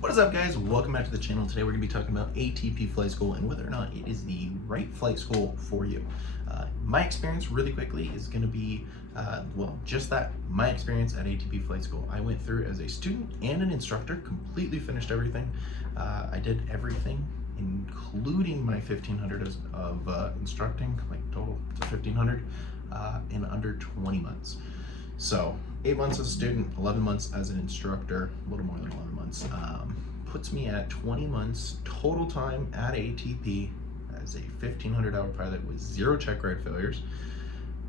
What is up, guys? Welcome back to the channel. Today we're going to be talking about ATP Flight School and whether or not it is the right flight school for you. My experience really quickly is going to be, just that, my experience at ATP Flight School. I went through as a student and an instructor, completely finished everything. I did everything, including my 1500 of instructing, like total to 1500, in under 20 months. So 8 months as a student, 11 months as an instructor, a little more than 11 months, puts me at 20 months total time at ATP as a 1500 hour pilot with 0 check ride failures,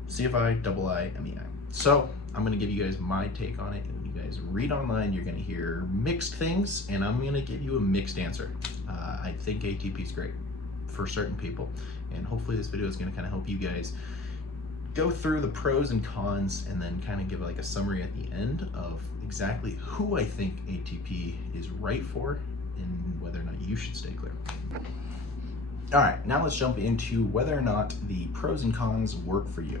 CFI, II, MEI. So I'm gonna give you guys my take on it, and when you guys read online, you're gonna hear mixed things, and I'm gonna give you a mixed answer. I think ATP is great for certain people, and hopefully this video is gonna kind of help you guys go through the pros and cons and then kind of give like a summary at the end of exactly who I think ATP is right for and whether or not you should stay clear. All right, now let's jump into whether or not the pros and cons work for you.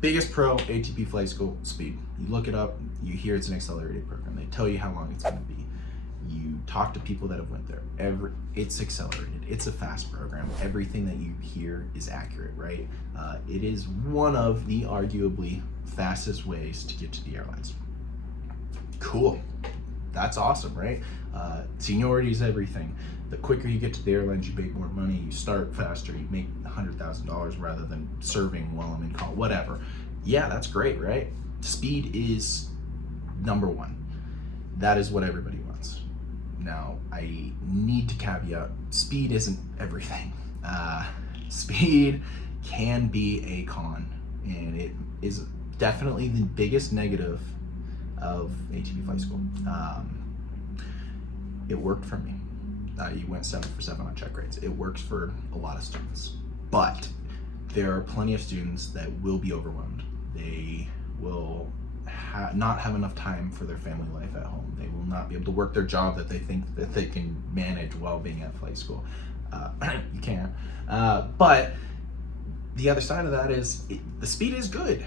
Biggest pro, ATP Flight School, speed. You look it up, you hear it's an accelerated program. They tell you how long it's gonna be. You talk to people that have went there. It's accelerated. It's a fast program. Everything that you hear is accurate, right? It is one of the arguably fastest ways to get to the airlines. Cool. That's awesome, right? Seniority is everything. The quicker you get to the airlines, you make more money, you start faster, you make $100,000 rather than serving while I'm in college, whatever. Yeah, that's great, right? Speed is number one. That is what everybody wants. Now, I need to caveat, speed isn't everything. Speed can be a con, and it is definitely the biggest negative of ATP Flight School. It worked for me. You went 7 for 7 on check rates. It works for a lot of students, but there are plenty of students that will be overwhelmed. They will not have enough time for their family life at home. They will not be able to work their job that they think that they can manage while being at flight school. You can't. But the other side of that is the speed is good.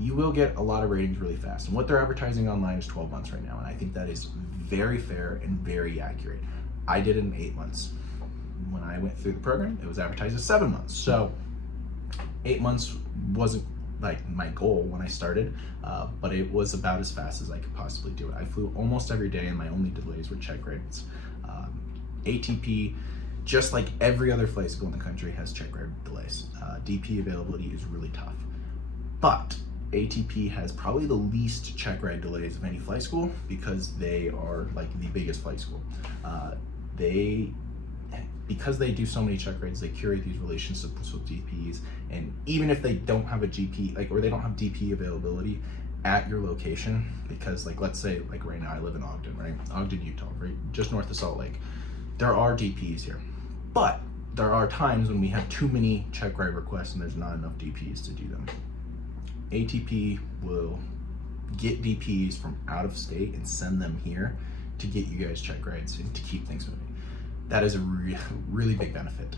You will get a lot of ratings really fast. And what they're advertising online is 12 months right now. And I think that is very fair and very accurate. I did it in 8 months. When I went through the program, it was advertised as 7 months. So 8 months wasn't like my goal when I started, but it was about as fast as I could possibly do it. I flew almost every day, and my only delays were check rides. ATP, just like every other flight school in the country, has check ride delays. DP availability is really tough, but ATP has probably the least check ride delays of any flight school because they are like the biggest flight school. Because they do so many check rides, they curate these relationships with DPs, and even if they don't have a GP, or they don't have DP availability at your location, because let's say right now I live in Ogden, right? Ogden, Utah, right? Just north of Salt Lake. There are DPs here, but there are times when we have too many check ride requests and there's not enough DPs to do them. ATP will get DPs from out of state and send them here to get you guys check rides and to keep things moving. That is a really big benefit.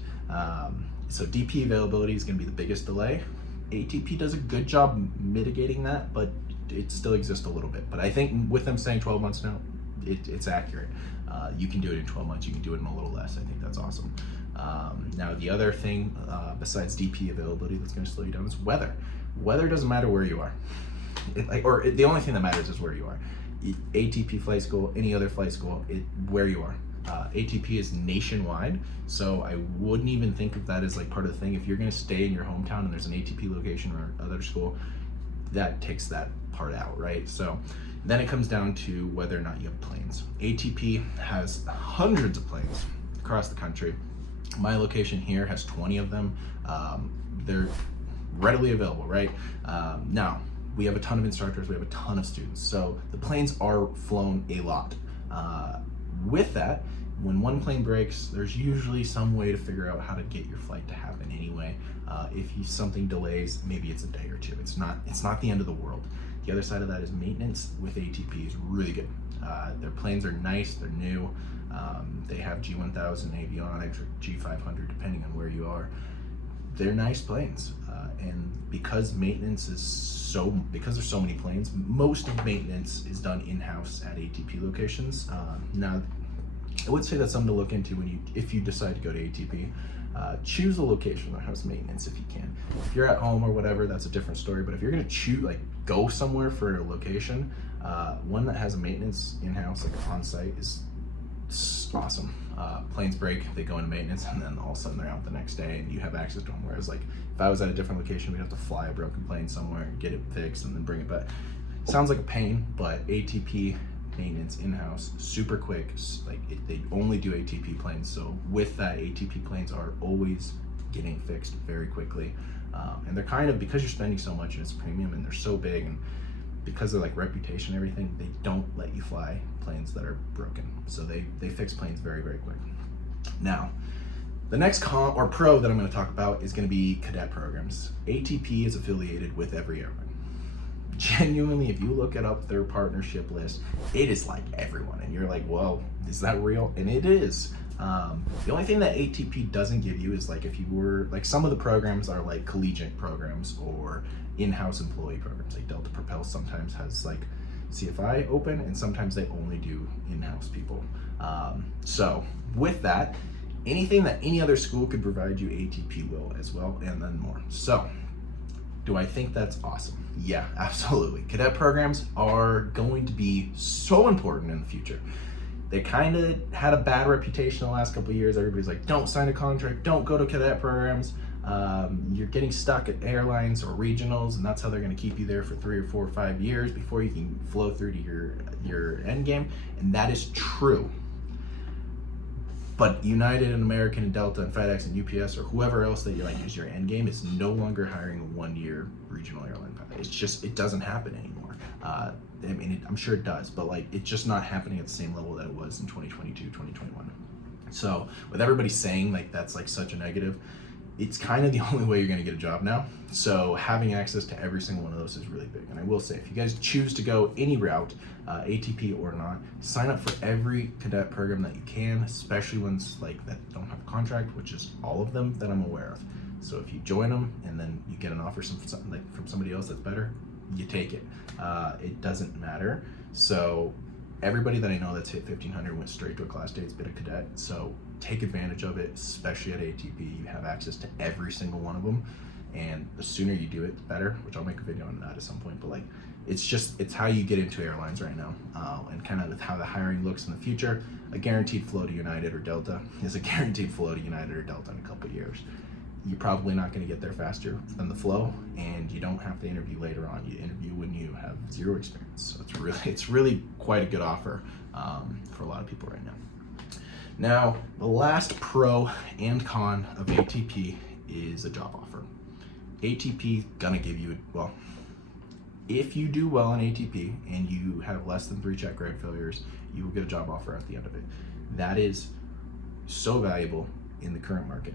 So DP availability is going to be the biggest delay. ATP does a good job mitigating that, but it still exists a little bit. But I think with them saying 12 months now, it's accurate. You can do it in 12 months. You can do it in a little less. I think that's awesome. Now the other thing besides DP availability that's going to slow you down is weather. Weather doesn't matter where you are. The only thing that matters is where you are. ATP Flight School, any other flight school, where you are. ATP is nationwide, so I wouldn't even think of that as part of the thing. If you're going to stay in your hometown and there's an ATP location or other school, that takes that part out, right? So then it comes down to whether or not you have planes. ATP has hundreds of planes across the country. My location here has 20 of them. They're readily available, right? Now, we have a ton of instructors, we have a ton of students, so the planes are flown a lot. With that, when one plane breaks, there's usually some way to figure out how to get your flight to happen anyway. If something delays, maybe it's a day or two. It's not the end of the world. The other side of that is maintenance with ATP is really good. Their planes are nice, they're new. They have G1000 avionics or G500, depending on where you are. they're nice planes. And because because there's so many planes, most of maintenance is done in-house at ATP locations. Now, I would say that's something to look into if you decide to go to ATP. Choose a location that has maintenance if you can. If you're at home or whatever, that's a different story. But if you're gonna go somewhere for a location, one that has a maintenance in-house, like on site, is awesome. Planes break, they go into maintenance, and then all of a sudden they're out the next day and you have access to them. Whereas like if I was at a different location, we'd have to fly a broken plane somewhere and get it fixed and then bring it back. Sounds like a pain, but ATP maintenance in-house, super quick. They only do ATP planes, so with that, ATP planes are always getting fixed very quickly. And they're kind of, because you're spending so much and it's premium and they're so big, and because of like reputation and everything, they don't let you fly planes that are broken. So they fix planes very, very quick. Now, the next pro that I'm going to talk about is going to be Cadet Programs. ATP is affiliated with every airline. Genuinely, if you look it up, their partnership list, it is like everyone, and you're like, well, is that real? And it is. The only thing that ATP doesn't give you is like, if you were like, some of the programs are like collegiate programs or in-house employee programs. Like Delta Propel sometimes has like CFI open, and sometimes they only do in-house people. So with that, anything that any other school could provide you, ATP will as well, and then more. So do I think that's awesome? Yeah, absolutely. Cadet programs are going to be so important in the future. They kind of had a bad reputation the last couple of years. Everybody's like, don't sign a contract, don't go to cadet programs. You're getting stuck at airlines or regionals, and that's how they're going to keep you there for 3 or 4 or 5 years before you can flow through to your end game. And that is true. But United and American and Delta and FedEx and UPS or whoever else that you like is your end game is no longer hiring a 1-year regional airline pilot. It's just, it doesn't happen anymore. I mean, I'm sure it does, but like, it's just not happening at the same level that it was in 2022, 2021. So with everybody saying like that's like such a negative, it's kind of the only way you're going to get a job now. So having access to every single one of those is really big. And I will say, if you guys choose to go any route, ATP or not, sign up for every cadet program that you can, especially ones like that don't have a contract, which is all of them that I'm aware of. So if you join them and then you get an offer from somebody else that's better, you take it. It doesn't matter. So everybody that I know that's hit 1500 went straight to a class day. It's been a cadet. So take advantage of it, especially at ATP. You have access to every single one of them. And the sooner you do it, the better, which I'll make a video on that at some point. But like, it's how you get into airlines right now, and kind of how the hiring looks in the future. A guaranteed flow to United or Delta is a guaranteed flow to United or Delta in a couple of years. You're probably not going to get there faster than the flow, and you don't have to interview later on. You interview when you have 0 experience. So it's really quite a good offer for a lot of people right now. Now, the last pro and con of ATP is a job offer. ATP gonna give you, well, if you do well in ATP and you have less than 3 checkride failures, you will get a job offer at the end of it. That is so valuable in the current market.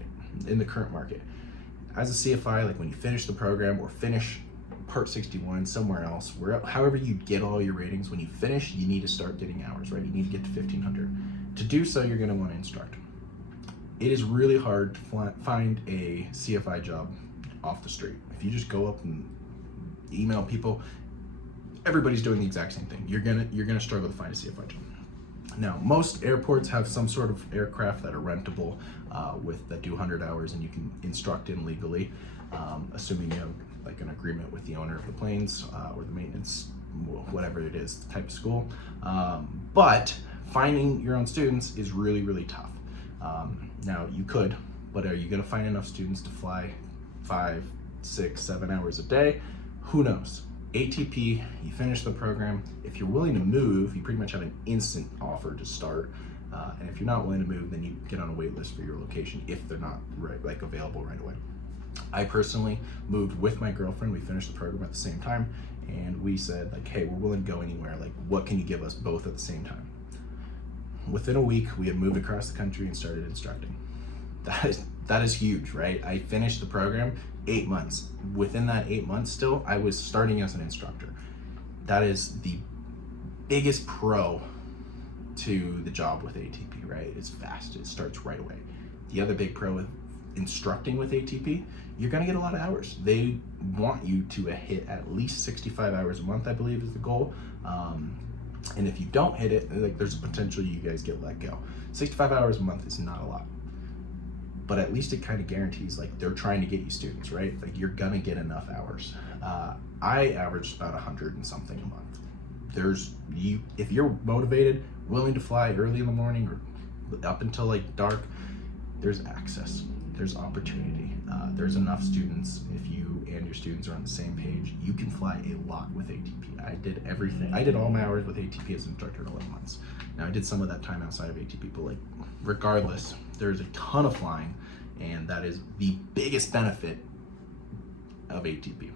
As a CFI, like when you finish the program or finish Part 61 somewhere else, however you get all your ratings, when you finish, you need to start getting hours, right? You need to get to 1500. To do so, you're going to want to instruct. It is really hard to find a CFI job off the street. If you just go up and email people, everybody's doing the exact same thing. You're gonna struggle to find a CFI job. Now, most airports have some sort of aircraft that are rentable that do 100 hours, and you can instruct in legally, assuming you have like an agreement with the owner of the planes or the maintenance, whatever it is, the type of school. But finding your own students is really, really tough. Now, you could, but are you going to find enough students to fly 5, 6, 7 hours a day? Who knows? ATP, you finish the program. If you're willing to move, you pretty much have an instant offer to start. And if you're not willing to move, then you get on a wait list for your location if they're not available right away. I personally moved with my girlfriend. We finished the program at the same time, and we said like, hey, we're willing to go anywhere. Like, what can you give us both at the same time? Within a week, we had moved across the country and started instructing. That is huge, right? I finished the program 8 months. Within that 8 months still, I was starting as an instructor. That is the biggest pro to the job with ATP, right? It's fast, it starts right away. The other big pro with instructing with ATP, you're gonna get a lot of hours. They want you to hit at least 65 hours a month, I believe is the goal. And if you don't hit it, like there's a potential you guys get let go. 65 hours a month is not a lot, but at least it kind of guarantees like they're trying to get you students, right? Like you're gonna get enough hours. I averaged about 100 and something a month. If you're motivated, willing to fly early in the morning or up until like dark, there's access, there's opportunity, there's enough students. If you and your students are on the same page, you can fly a lot with ATP. I did everything. I did all my hours with ATP as an instructor in 11 months. Now I did some of that time outside of ATP, but like regardless, there's a ton of flying, and that is the biggest benefit of ATP.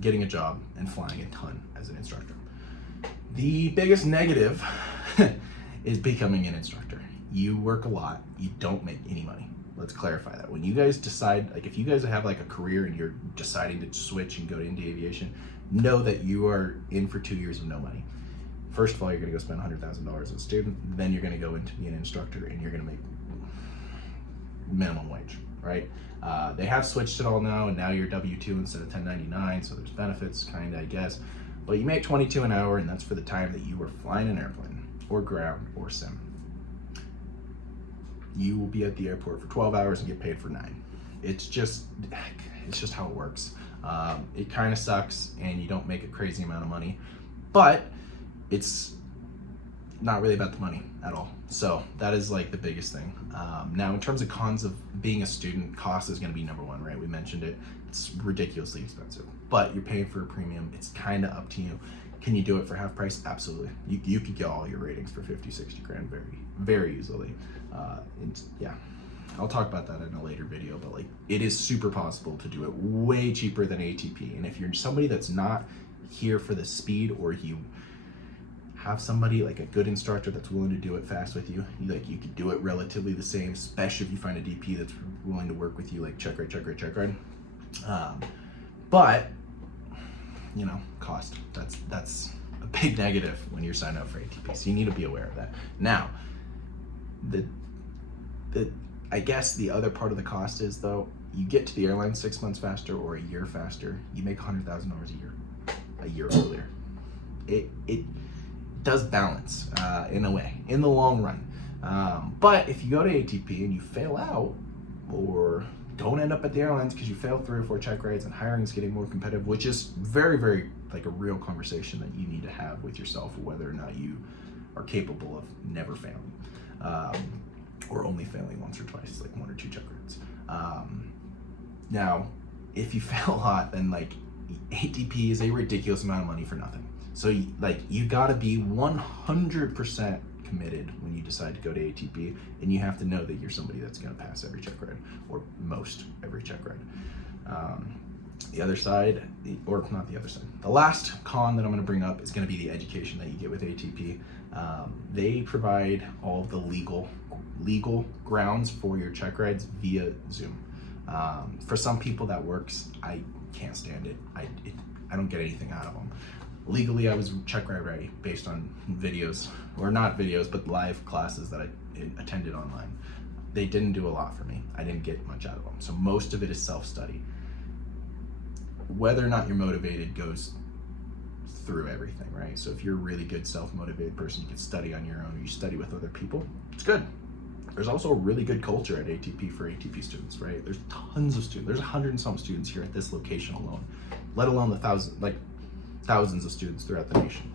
Getting a job and flying a ton as an instructor. The biggest negative is becoming an instructor. You work a lot, you don't make any money. Let's clarify that. When you guys decide, like if you guys have like a career and you're deciding to switch and go into aviation, know that you are in for 2 years of no money. First of all, you're gonna go spend $100,000 as a student, then you're gonna go into being an instructor and you're gonna make minimum wage, right? They have switched it all now, and now you're W-2 instead of 1099, so there's benefits, kind of, I guess. But you make 22 an hour, and that's for the time that you were flying an airplane, or ground, or sim. You will be at the airport for 12 hours and get paid for 9. It's just how it works. It kind of sucks, and you don't make a crazy amount of money, but it's not really about the money at all. So that is like the biggest thing. Now in terms of cons of being a student, cost is gonna be number one, right? We mentioned it. It's ridiculously expensive, but you're paying for a premium. It's kind of up to you. Can you do it for half price? Absolutely. You could get all your ratings for 50, 60 grand very easily. Yeah, I'll talk about that in a later video, but like it is super possible to do it way cheaper than ATP. And if you're somebody that's not here for the speed, or you have somebody like a good instructor that's willing to do it fast with you, like you could do it relatively the same, especially if you find a DP that's willing to work with you, like Checkride. But you know, cost, that's a big negative when you're signing up for ATP, so you need to be aware of that. Now I guess the other part of the cost is, though, you get to the airline 6 months faster or a year faster, you make $100,000 a year earlier. It does balance in a way, in the long run. But if you go to ATP and you fail out, or don't end up at the airlines because you failed 3 or 4 check rides and hiring is getting more competitive, which is very like a real conversation that you need to have with yourself, whether or not you are capable of never failing, or only failing once or twice, like 1 or 2 check rides. Now, if you fail a lot, then like ATP is a ridiculous amount of money for nothing. So you gotta be 100% committed when you decide to go to ATP, and you have to know that you're somebody that's gonna pass every check ride, or most every check ride. The other side, or not the other side, the last con that I'm gonna bring up is gonna be the education that you get with ATP. They provide all of the legal grounds for your check rides via Zoom. For some people that works. I can't stand it. I don't get anything out of them. Legally, I was check ride ready based on videos, or not videos, but live classes that I attended online. They didn't do a lot for me. I didn't get much out of them. So most of it is self-study. Whether or not you're motivated goes through everything, right? So if you're a really good self-motivated person, you can study on your own, or you study with other people, it's good. There's also a really good culture at ATP for ATP students, right? There's tons of students. There's 100 and some students here at this location alone, let alone the thousands of students throughout the nation.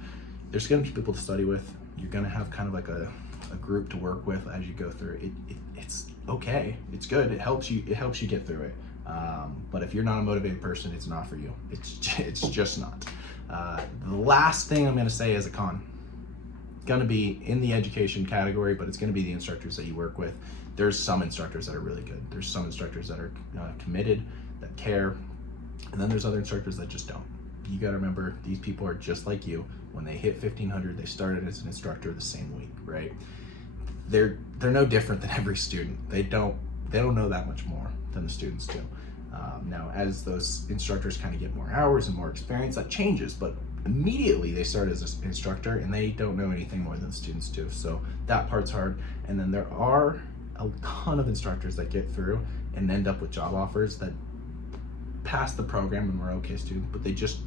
There's gonna be people to study with. You're gonna have kind of like a group to work with as you go through it. It's okay. It's good. It helps you get through it. But if you're not a motivated person, it's not for you. It's just not. The last thing I'm gonna say as a con, gonna be in the education category, but it's gonna be the instructors that you work with. There's some instructors that are really good. There's some instructors that are committed, that care, and then there's other instructors that just don't. You gotta remember, these people are just like you. When they hit 1500, they started as an instructor the same week, right? They're no different than every student. They don't know that much more than the students do. Now, as those instructors kind of get more hours and more experience, that changes, but immediately they start as an instructor and they don't know anything more than the students do. So that part's hard. And then there are a ton of instructors that get through and end up with job offers that pass the program and were okay students, but they just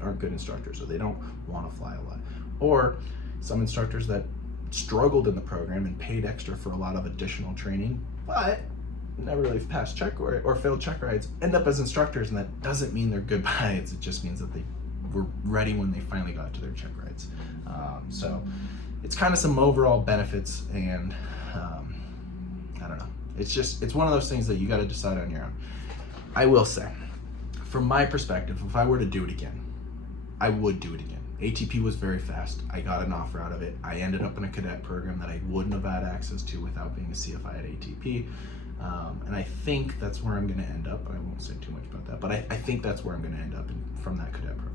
aren't good instructors, or they don't want to fly a lot. Or some instructors that struggled in the program and paid extra for a lot of additional training, but never really passed check or failed check rides, end up as instructors, and that doesn't mean they're good pilots. It just means that they were ready when they finally got to their check rides. So it's kind of some overall benefits, and I don't know. It's one of those things that you got to decide on your own. I will say, from my perspective, if I were to do it again, I would do it again. ATP was very fast. I got an offer out of it. I ended up in a cadet program that I wouldn't have had access to without being a CFI at ATP. And I think that's where I'm going to end up. I won't say too much about that, but I think that's where I'm going to end up from that cadet program.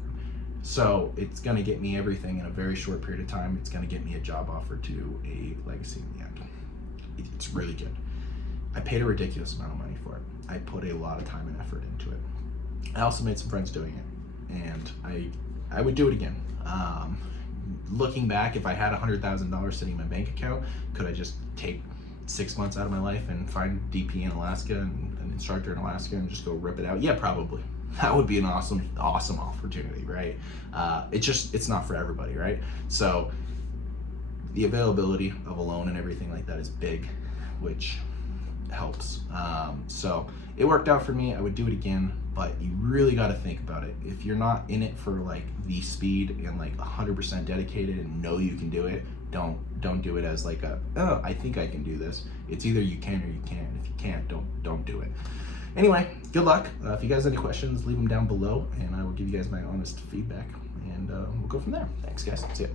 So it's going to get me everything in a very short period of time. It's going to get me a job offer to a legacy in the end. It's really good. I paid a ridiculous amount of money for it. I put a lot of time and effort into it. I also made some friends doing it, and I would do it again. Looking back, if I had $100,000 sitting in my bank account, could I just take 6 months out of my life and find DP in Alaska and an instructor in Alaska and just go rip it out? Yeah, probably. That would be an awesome opportunity, right? It's not for everybody, right? So the availability of a loan and everything like that is big, which helps. So it worked out for me. I would do it again, but you really got to think about it. If you're not in it for like the speed and like 100% dedicated and know you can do it, don't do it as like oh, I think I can do this. It's either you can or you can't. If you can't, don't do it. Anyway, good luck. If you guys have any questions, leave them down below, and I will give you guys my honest feedback, and we'll go from there. Thanks, guys. See ya.